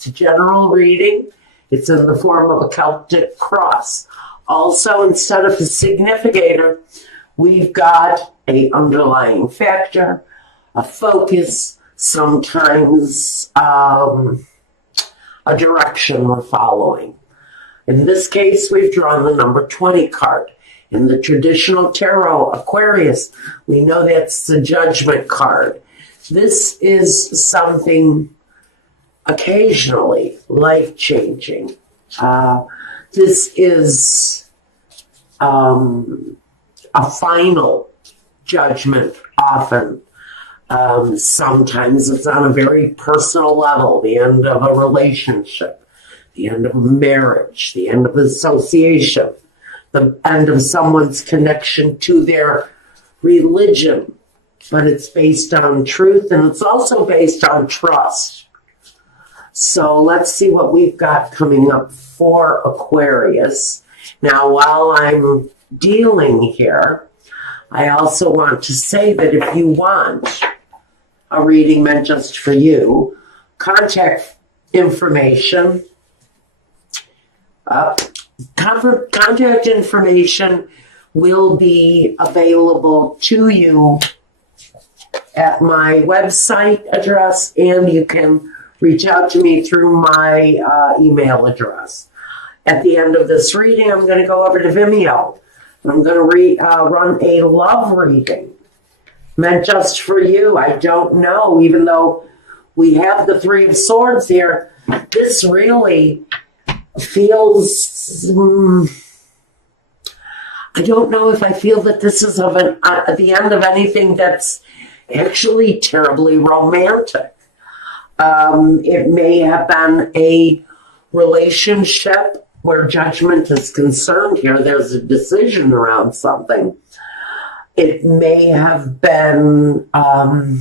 It's a general reading. It's in the form of a Celtic cross. Also, instead of a significator, we've got an underlying factor, a focus, sometimes a direction we're following. In this case, we've drawn the number 20 card. In the traditional tarot, Aquarius, we know that's the judgment card. This is something occasionally life-changing. This is a final judgment often. Sometimes it's on a very personal level, the end of a relationship, the end of a marriage, the end of an association, the end of someone's connection to their religion. But it's based on truth, and it's also based on trust. So let's see what we've got coming up for Aquarius. Now, while I'm dealing here, I also want to say that if you want a reading meant just for you, contact information. Contact information will be available to you at my website address, and you can reach out to me through my email address. At the end of this reading, I'm going to go over to Vimeo. I'm going to run a love reading meant just for you. I don't know, even though we have the Three of Swords here, this really feels, I don't know if I feel that this is at the end of anything that's actually terribly romantic. It may have been a relationship where judgment is concerned here. There's a decision around something. It may have been a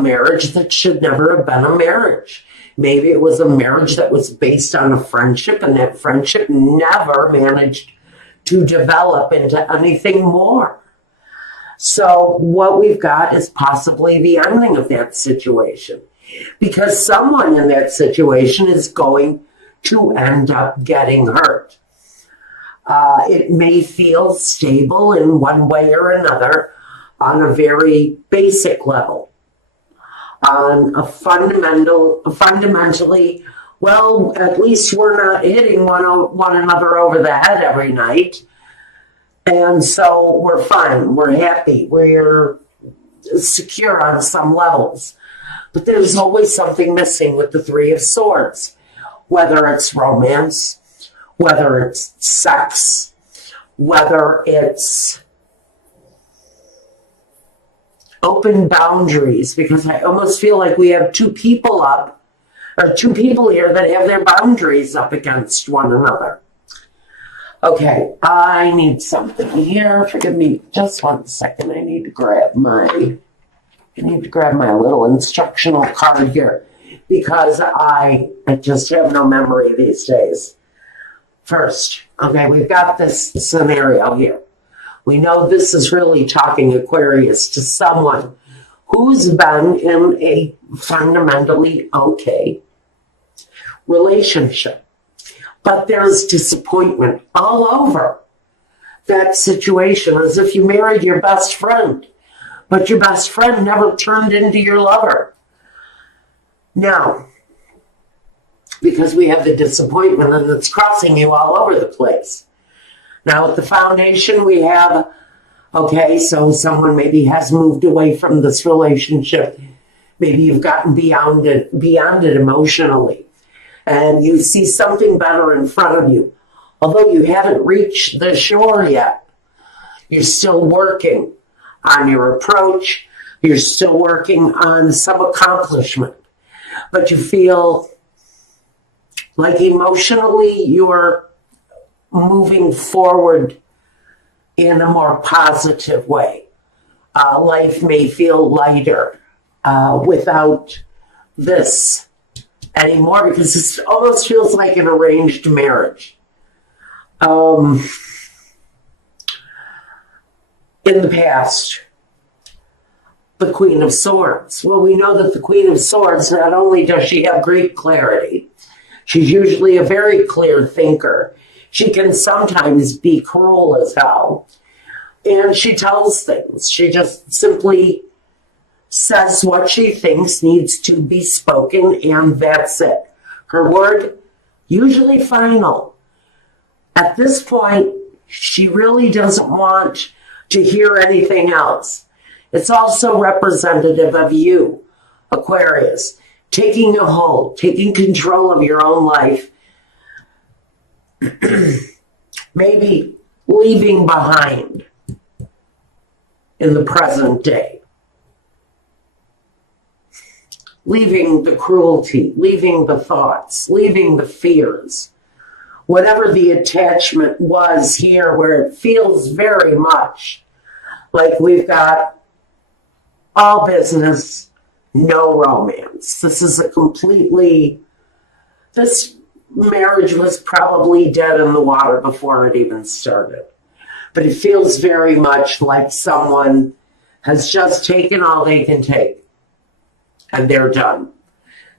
marriage that should never have been a marriage. Maybe it was a marriage that was based on a friendship, and that friendship never managed to develop into anything more. So what we've got is possibly the ending of that situation, because someone in that situation is going to end up getting hurt. It may feel stable in one way or another on a very basic level. On a fundamentally, well, at least we're not hitting one another over the head every night. And so we're fine, we're happy, we're secure on some levels. But there's always something missing with the Three of Swords, whether it's romance, whether it's sex, whether it's open boundaries, because I almost feel like we have two people here that have their boundaries up against one another. Okay, I need something here. Forgive me just 1 second. I need to grab my little instructional card here, because I just have no memory these days. First, okay, we've got this scenario here. We know this is really talking Aquarius to someone who's been in a fundamentally okay relationship. But there's disappointment all over that situation, as if you married your best friend, but your best friend never turned into your lover. Now, because we have the disappointment and it's crossing you all over the place. Now, at the foundation, we have, okay, so someone maybe has moved away from this relationship. Maybe you've gotten beyond it emotionally, and you see something better in front of you. Although you haven't reached the shore yet, you're still working on your approach. You're still working on some accomplishment, but you feel like emotionally you're moving forward in a more positive way. Life may feel lighter without this anymore, because it almost feels like an arranged marriage. In the past. the Queen of Swords. Well, we know that the Queen of Swords, not only does she have great clarity, she's usually a very clear thinker. She can sometimes be cruel as hell. And she tells things. She just simply says what she thinks needs to be spoken, and that's it. Her word, usually final. At this point, she really doesn't want to hear anything else. It's also representative of you, Aquarius, taking a hold, taking control of your own life, maybe leaving behind in the present day. Leaving the cruelty, leaving the thoughts, leaving the fears. Whatever the attachment was here, where it feels very much like we've got all business, no romance. This is this marriage was probably dead in the water before it even started. But it feels very much like someone has just taken all they can take and they're done.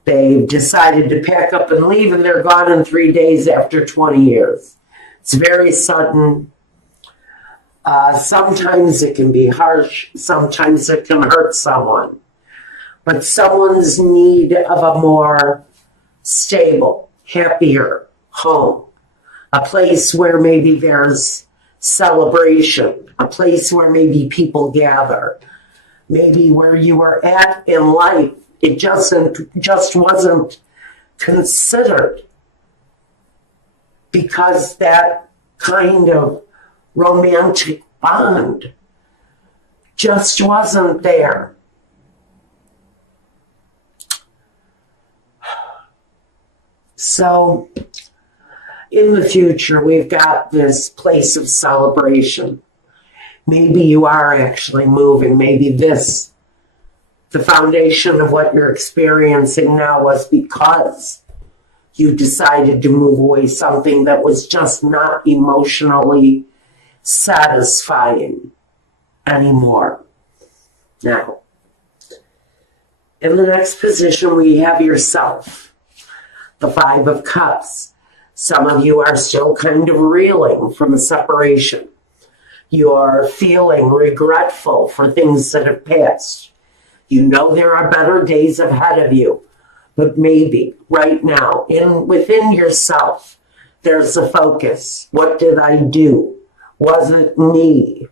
They've decided to pack up and leave, and they're gone in 3 days after 20 years. It's very sudden. Sometimes it can be harsh. Sometimes it can hurt someone. But someone's need of a more stable, happier home. A place where maybe there's celebration. A place where maybe people gather. Maybe where you were at in life, it just wasn't considered, because that kind of romantic bond just wasn't there. So in the future, we've got this place of celebration. Maybe you are actually moving. Maybe the foundation of what you're experiencing now was because you decided to move away something that was just not emotionally satisfying anymore. Now, in the next position, we have yourself, the Five of Cups. Some of you are still kind of reeling from a separation. You're feeling regretful for things that have passed. You know there are better days ahead of you, but maybe right now, within yourself, there's a focus. What did I do? Was it me?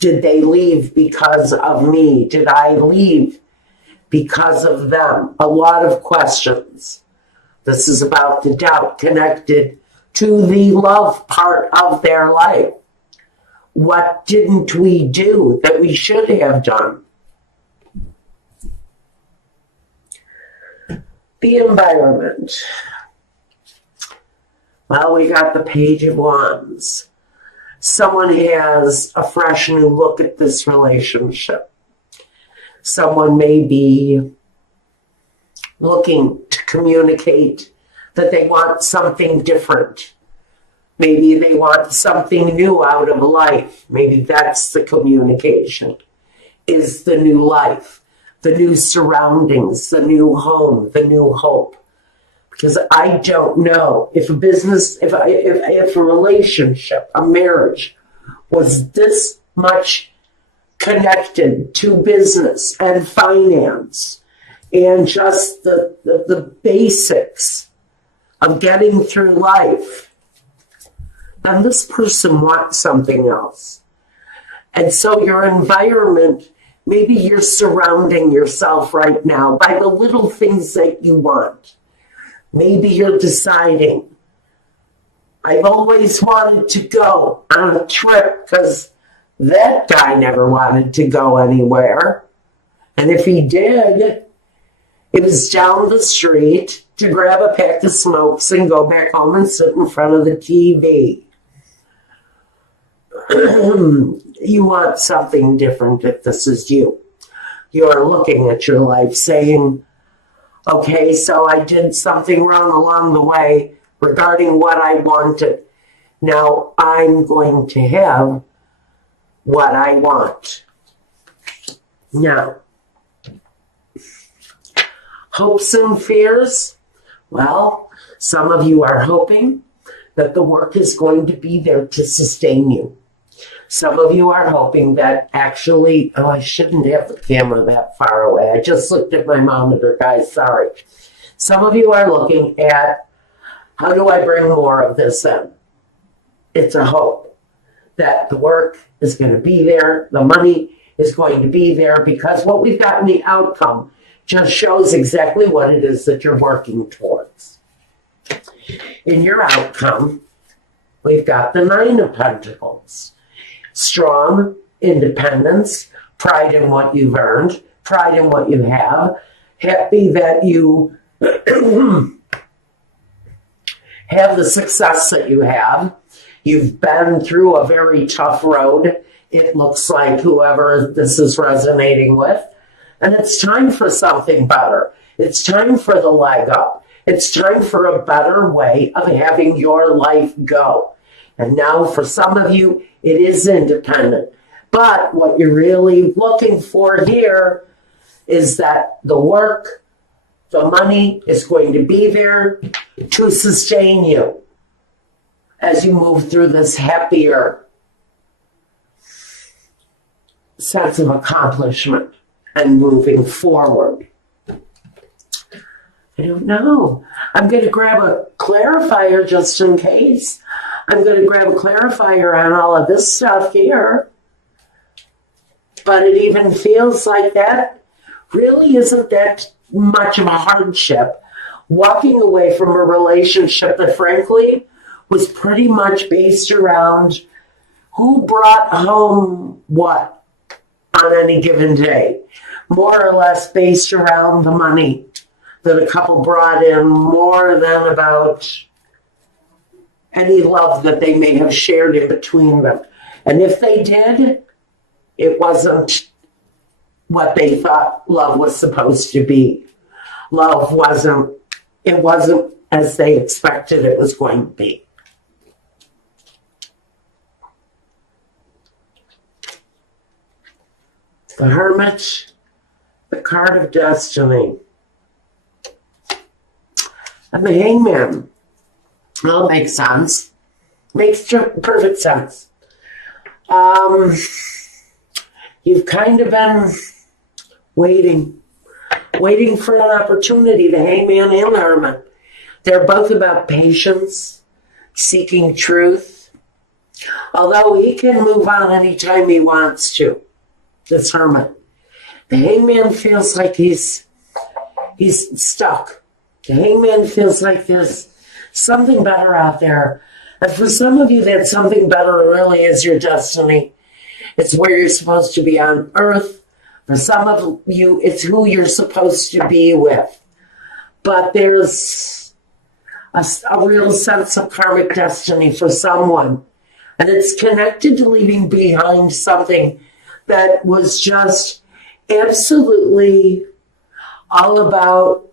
Did they leave because of me? Did I leave because of them? A lot of questions. This is about the doubt connected to the love part of their life. What didn't we do that we should have done? The environment. Well, we got the Page of Wands. Someone has a fresh new look at this relationship. Someone may be looking to communicate that they want something different. Maybe they want something new out of life. Maybe that's the communication, is the new life, the new surroundings, the new home, the new hope. Because I don't know if a business, if a relationship, a marriage was this much connected to business and finance and just the basics of getting through life, and this person wants something else. And so your environment, maybe you're surrounding yourself right now by the little things that you want. Maybe you're deciding, I've always wanted to go on a trip because that guy never wanted to go anywhere. And if he did, it was down the street to grab a pack of smokes and go back home and sit in front of the TV. You want something different if this is you. You're looking at your life saying, okay, so I did something wrong along the way regarding what I wanted. Now I'm going to have what I want. Now, hopes and fears. Well, some of you are hoping that the work is going to be there to sustain you. Some of you are hoping that actually, oh, I shouldn't have the camera that far away. I just looked at my monitor, guys, sorry. Some of you are looking at, how do I bring more of this in? It's a hope that the work is going to be there, the money is going to be there, because what we've got in the outcome just shows exactly what it is that you're working towards. In your outcome, we've got the Nine of Pentacles. Strong independence, pride in what you've earned, pride in what you have, happy that you have the success that you have. You've been through a very tough road. It looks like whoever this is resonating with. And it's time for something better. It's time for the leg up. It's time for a better way of having your life go. And now for some of you, it is independent. But what you're really looking for here is that the work, the money is going to be there to sustain you as you move through this happier sense of accomplishment and moving forward. I don't know. I'm going to grab a clarifier just in case. I'm going to grab a clarifier on all of this stuff here. But it even feels like that really isn't that much of a hardship. Walking away from a relationship that frankly was pretty much based around who brought home what on any given day. More or less based around the money that a couple brought in, more than about any love that they may have shared in between them. And if they did, it wasn't what they thought love was supposed to be. Love wasn't as they expected it was going to be. The Hermit, the card of destiny, and the Hangman. Well, it makes sense. Makes perfect sense. You've kind of been waiting for an opportunity, the Hangman and the Hermit. They're both about patience, seeking truth. Although he can move on anytime he wants to, this Hermit. The Hangman feels like he's stuck. The Hangman feels like there's something better out there. And for some of you, that something better really is your destiny. It's where you're supposed to be on earth. For some of you, it's who you're supposed to be with. But there's a real sense of karmic destiny for someone. And it's connected to leaving behind something that was just absolutely all about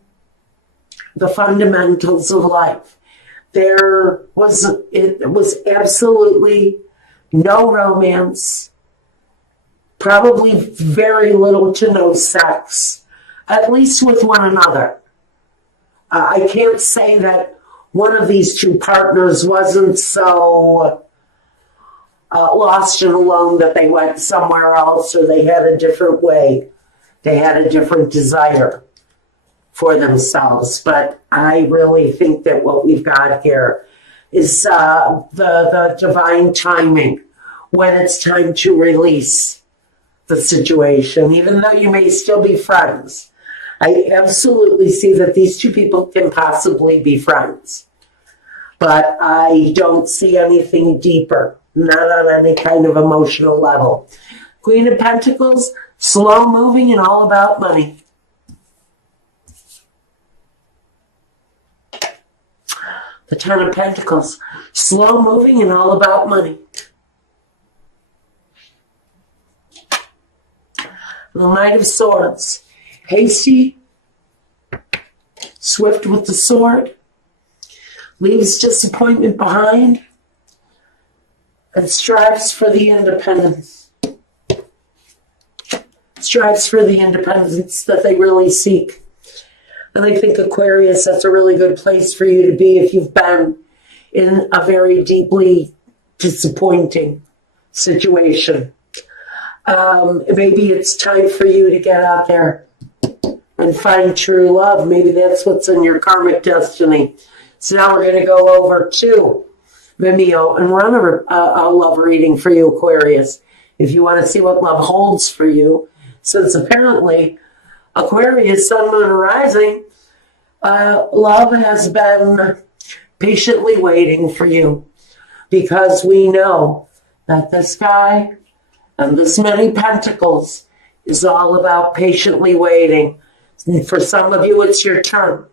the fundamentals of life. It was absolutely no romance, probably very little to no sex, at least with one another. I can't say that one of these two partners wasn't so lost and alone that they went somewhere else, or they had a different way. They had a different desire for themselves. But I really think that what we've got here is the divine timing when it's time to release the situation, even though you may still be friends. I absolutely see that these two people can possibly be friends. But I don't see anything deeper, not on any kind of emotional level. Queen of Pentacles, slow moving and all about money. The Ten of Pentacles, slow moving and all about money. The Knight of Swords, hasty, swift with the sword, leaves disappointment behind, and strives for the independence. strives for the independence that they really seek. And I think Aquarius, that's a really good place for you to be if you've been in a very deeply disappointing situation. Maybe it's time for you to get out there and find true love. Maybe that's what's in your karmic destiny. So now we're going to go over to Vimeo and run a love reading for you, Aquarius, if you want to see what love holds for you. Since apparently Aquarius, Sun, Moon, and Rising, love has been patiently waiting for you, because we know that this guy and this many pentacles is all about patiently waiting. And for some of you, it's your turn.